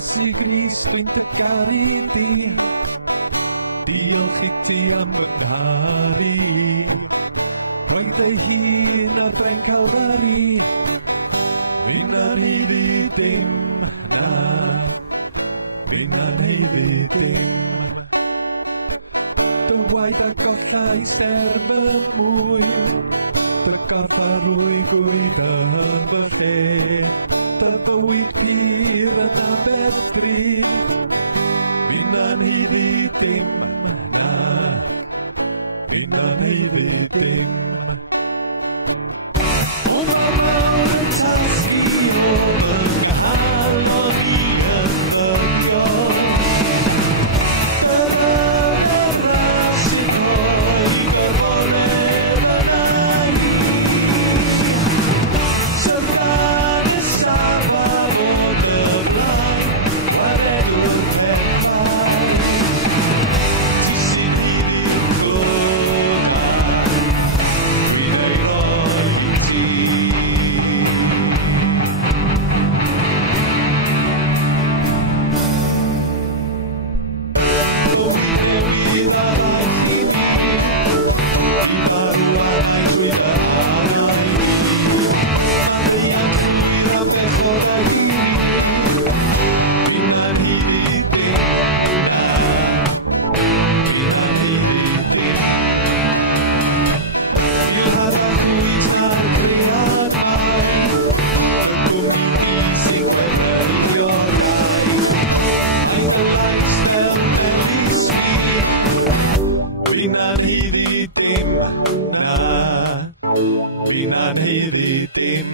Iesu Grist, fi'n dy garu di. Diolch I ti am fy ngharu. Roedd dy hun ar bren Calfari. Fi'n anheiddi dim na. Fi'n anheiddi dim. Dy waed a gollai serf y mwy. Dy gorffarwy gwyd yn fy lle. Dy bywyd pur yn Aberdrin. Fi'n anheiddi dim na. Fi'n anheiddi dim. O mawr yn tasgu o fy nghalon I yn ddyddiol. Dyna'r ras sy'n rhoi gyfolen yn ai. Syrlan y safon o dy rai, Gwaredwr pethau. Ti sy'n hili'r glomau, fi'n ei roi I ti. O mi newydd ar aich I mi, I farw ar a'i gwydau. Maddeuant sydd am bechod o hi. Fi'n anheiddi dim na. Fi'n anheiddi dim. Fi'n harfod mwys ar greadau. Y gwmni sy'n gweddïo rai. Ai dy lais fel melis fi. Fi'n anheiddi dim na. Fi'n anheiddi dim.